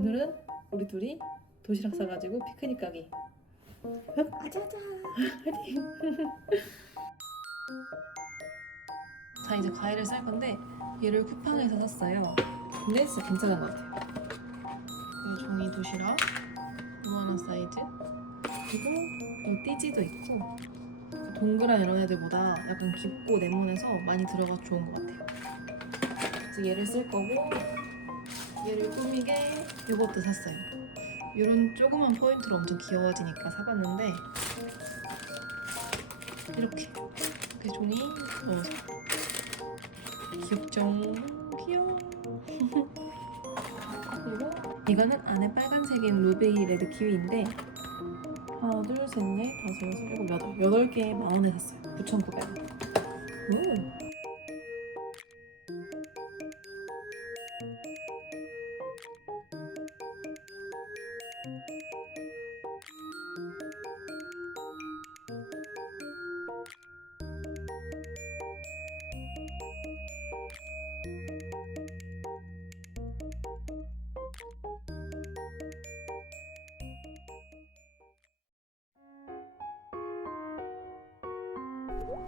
오늘은 우리 둘이 도시락 싸가지고 피크닉 가기. 아자자. 화이팅! 자, 이제 과일을 쌀 건데 얘를 쿠팡에서 샀어요. 근데 진짜 괜찮은 것 같아요. 이 종이 도시락 5만원 사이즈, 그리고 이 띠지도 있고 동그란 이런 애들보다 약간 깊고 네모내서 많이 들어가 좋은 것 같아요. 그래서 얘를 쓸 거고, 얘를 꾸미게 이것도 샀어요. 이런 조그만 포인트로 엄청 귀여워지니까 사봤는데 이렇게 종이 넣어서 귀엽죠? 귀여워. 그리고 이거는 안에 빨간색인 루베이 레드 키위인데 하나, 둘, 셋, 넷, 다섯, 여섯, 일곱, 여덟 8개에 10,000원에 샀어요. 9,900원.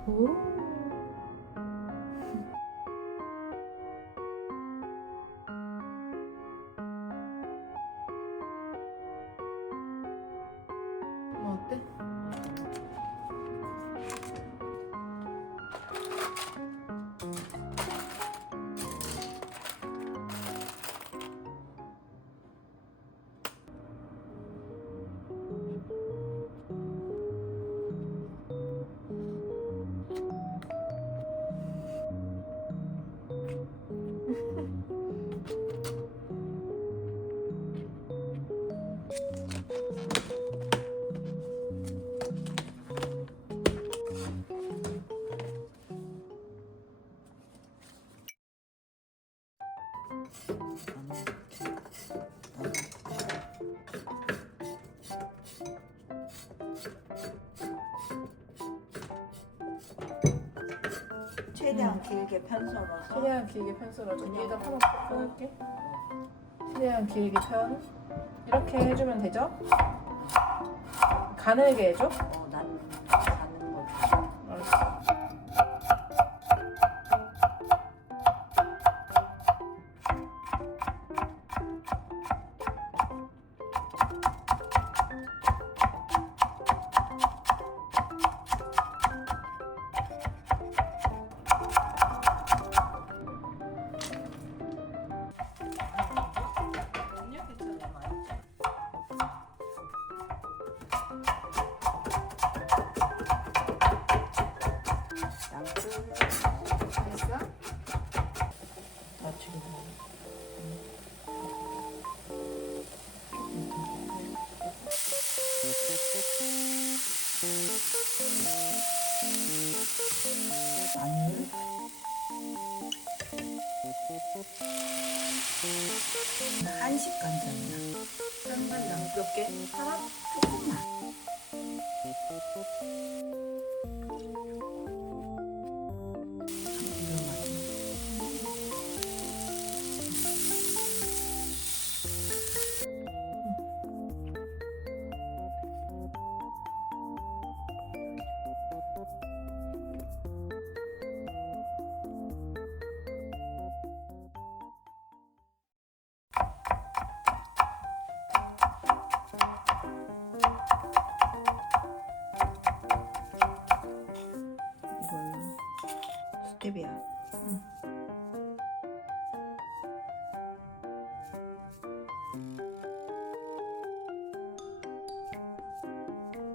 오. 어때? 최대한 길게 편서라서. 최대한 길게 편서라도 여기다 한번 펴볼게. 최대한 길게 편. 이렇게 해주면 되죠? 가늘게 해줘? 난 가는 거 좋아. 알았어. 됐어? 맞추기. 마늘. 한식 간장이야. 짠간장 몇 개? 하나? 조금만. 이거 맛있네. 이걸로 스테비아.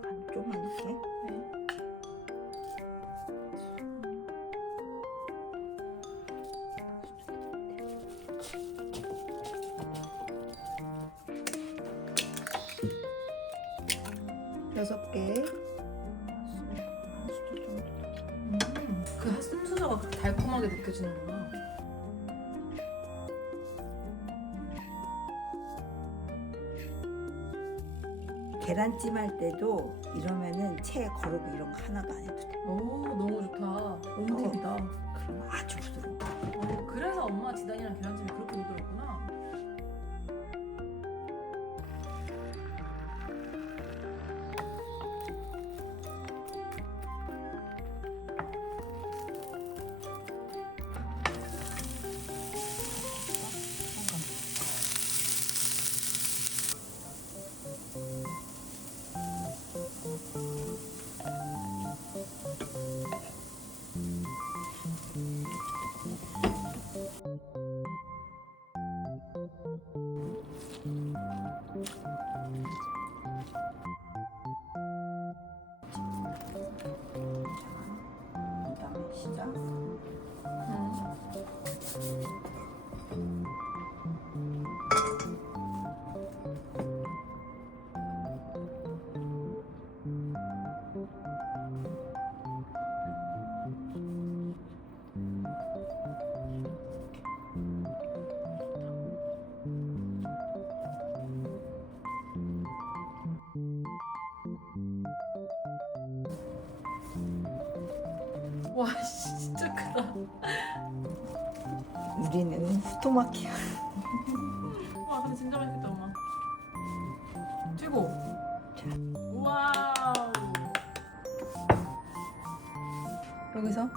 한 조금만 넣을게. 네. 여섯 개. 그 쓴수저가 달콤하게 느껴지는구나. 계란찜 할 때도 이러면은 채 거르고 이런 거 하나도 안 해도 돼. 오, 너무 좋다. 너무 팁이다. 그럼 아주 부드러워. 그래서 엄마 지단이랑 계란찜이 그렇게 부드럽구나. 그다음에 시작. 와 진짜 크다. 우리는 후토마키야. 와 근데 진짜 맛있겠다 엄마. 최고. 자, 와우. 여기서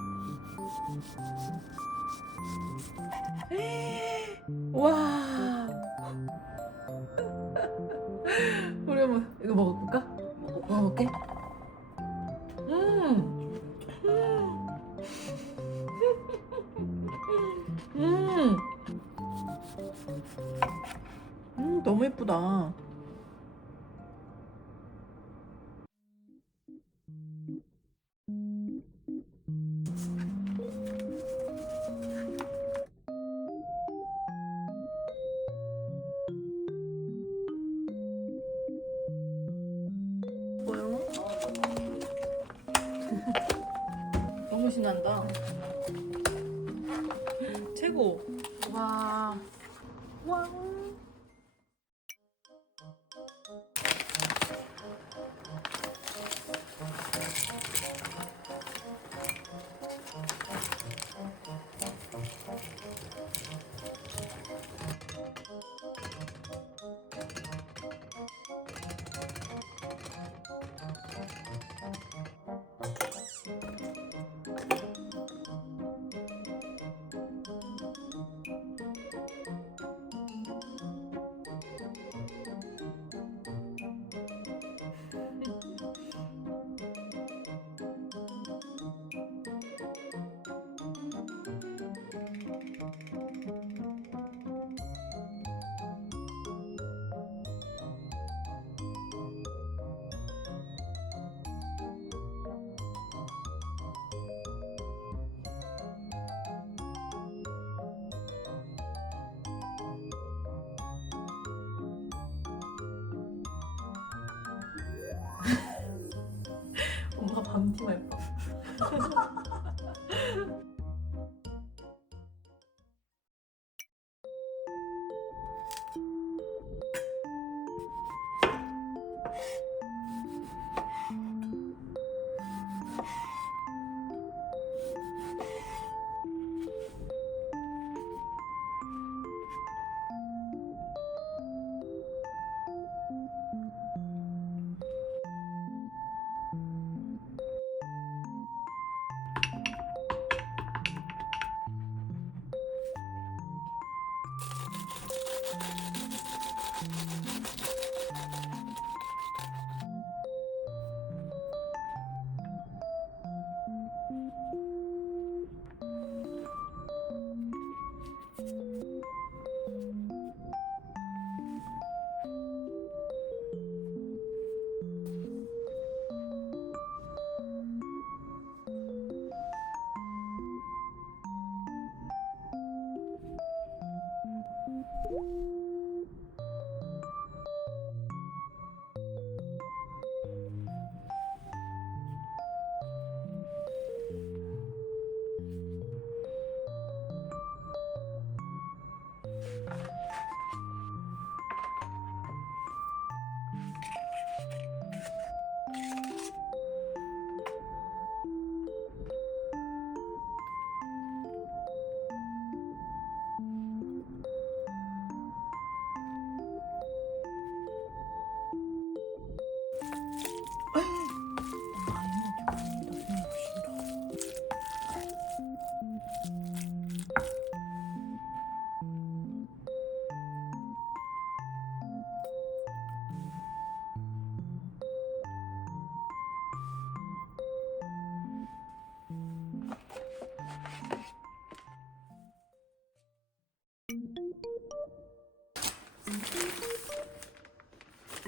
와. 우리 한번 이거 먹어볼까? 먹어볼게. 너무 예쁘다. 뭐요? 너무 신난다. 최고. 와. 와. 엄마 밤티마 예뻐.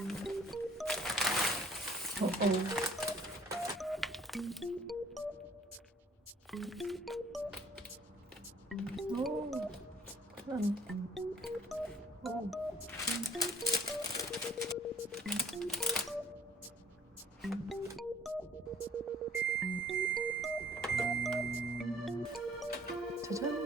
오, 큰일 났네. 오. 짜잔.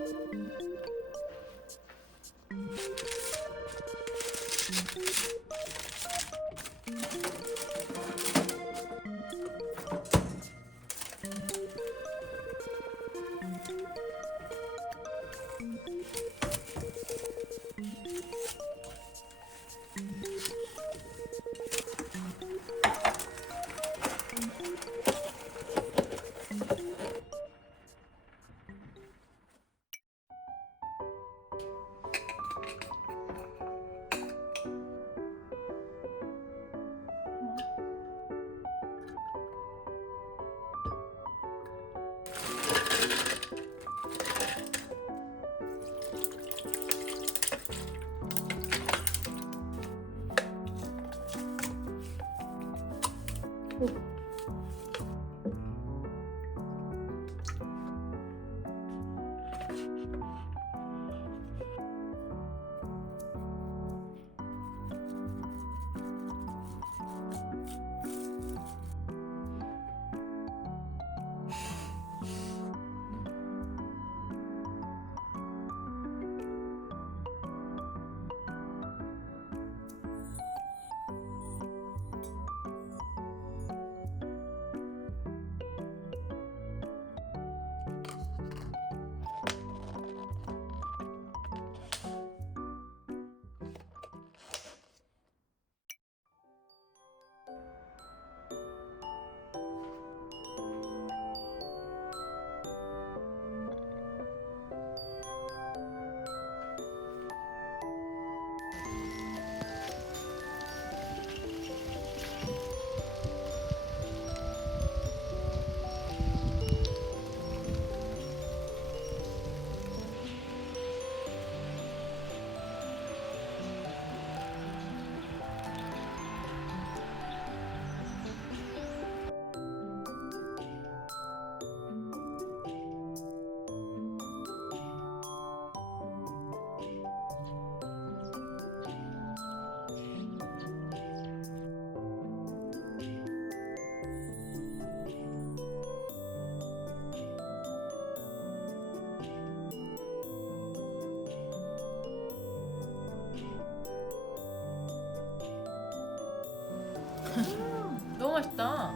너무 맛있다.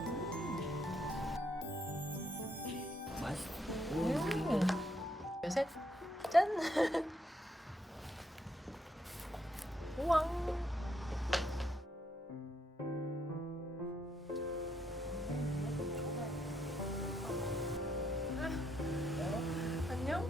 맛있어. 둘, 셋, 짠. 우왕. 안녕.